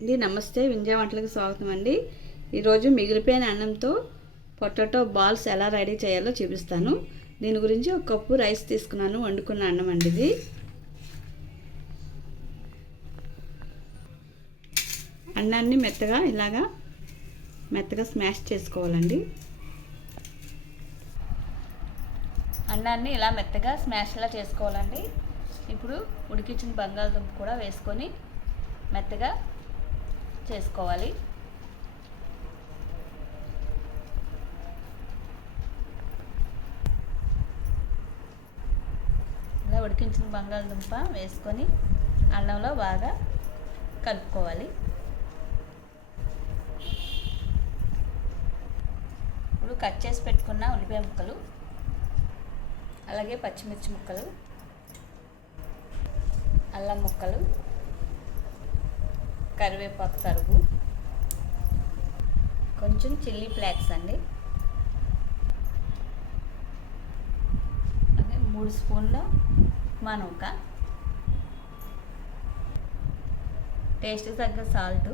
అండి నమస్తే. వింజా వంటలకు స్వాగతం అండి. ఈరోజు మిగిలిపోయిన అన్నంతో పొటాటో బాల్స్ ఎలా రెడీ చేయాలో చూపిస్తాను. దీని గురించి ఒక కప్పు రైస్ తీసుకున్నాను వండుకున్న అన్నం అండి ఇది. అన్నాన్ని మెత్తగా ఇలాగా మెత్తగా స్మాష్ చేసుకోవాలండి. అన్నాన్ని ఇలా మెత్తగా స్మాష్లా చేసుకోవాలండి. ఇప్పుడు ఉడికించిన బంగాళదుంప కూడా వేసుకొని మెత్తగా చేసుకోవాలి. ఇలా ఉడికించిన బంగాళదుంప వేసుకొని అన్నంలో బాగా కలుపుకోవాలి. ఇప్పుడు కట్ చేసి పెట్టుకున్న ఉల్లిపాయ ముక్కలు అలాగే పచ్చిమిర్చి ముక్కలు అల్లం ముక్కలు కరివేపాకు తరుగు. కొంచెం చిల్లీ ఫ్లాక్స్ అండి. అలాగే మూడు స్పూన్ల మనూక. టేస్ట్ తగ్గ సాల్ట్.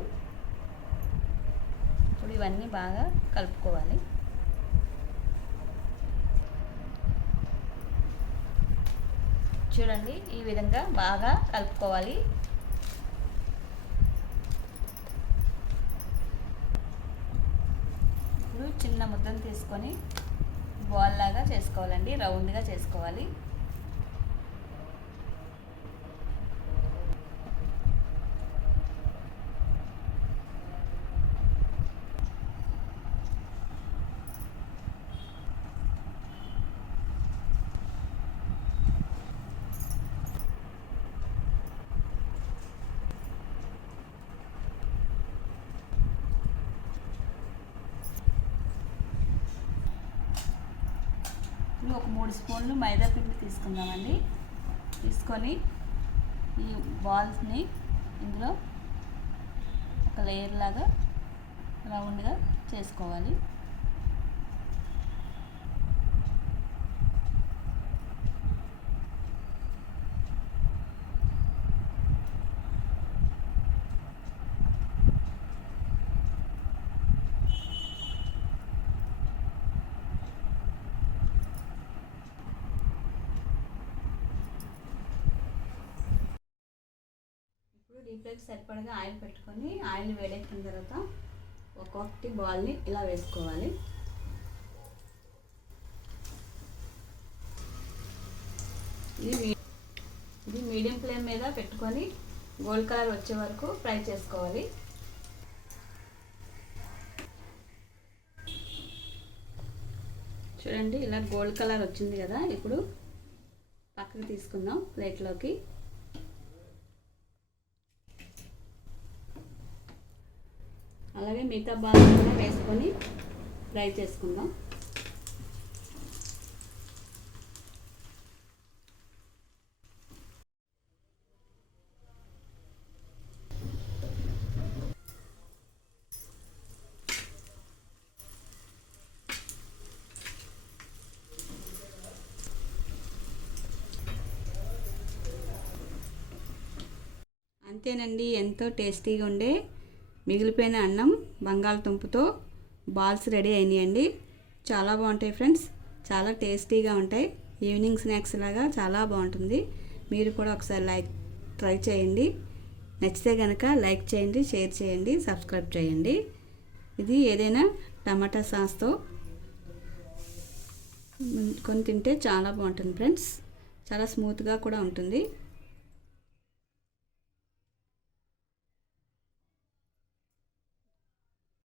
ఇప్పుడు ఇవన్నీ బాగా కలుపుకోవాలి. చూడండి ఈ విధంగా బాగా కలుపుకోవాలి ఇప్పుడు చిన్న ముద్దను తీసుకొని బాల్ లాగా చేసుకోవాలండి. రౌండ్గా చేసుకోవాలి. ఇప్పుడు ఒక మూడు స్పూన్లు మైదా పిండి తీసుకుందామండి. తీసుకొని ఈ బాల్స్ని ఇందులో ఒక లేయర్ లాగా రౌండ్గా చేసుకోవాలి. డీప్లోకి సరిపడగా ఆయిల్ పెట్టుకొని ఆయిల్ వేడెక్కిన తర్వాత ఒక్కొక్కటి బాల్ని ఇలా వేసుకోవాలి. ఇది మీ- ఇది మీడియం ఫ్లేమ్ మీద పెట్టుకొని గోల్డ్ కలర్ వచ్చే వరకు ఫ్రై చేసుకోవాలి. చూడండి ఇలా గోల్డ్ కలర్ వచ్చింది కదా ఇప్పుడు పక్కన తీసుకుందాం ప్లేట్లోకి అలాగే మిగతా బాల్ కూడా వేసుకొని ఫ్రై చేసుకుందాం. అంతేనండి ఎంతో టేస్టీగా ఉండే మిగిలిపోయిన అన్నం బంగాళదుంపతో బాల్స్ రెడీ అయినాయండి. చాలా బాగుంటాయి ఫ్రెండ్స్. చాలా టేస్టీగా ఉంటాయి. ఈవినింగ్ స్నాక్స్ లాగా చాలా బాగుంటుంది. మీరు కూడా ఒకసారి లైక్ ట్రై చేయండి. నచ్చితే కనుక లైక్ చేయండి షేర్ చేయండి సబ్స్క్రైబ్ చేయండి. ఇది ఏదైనా టమాటా సాస్తో కొని తింటే చాలా బాగుంటుంది ఫ్రెండ్స్. చాలా స్మూత్గా కూడా ఉంటుంది.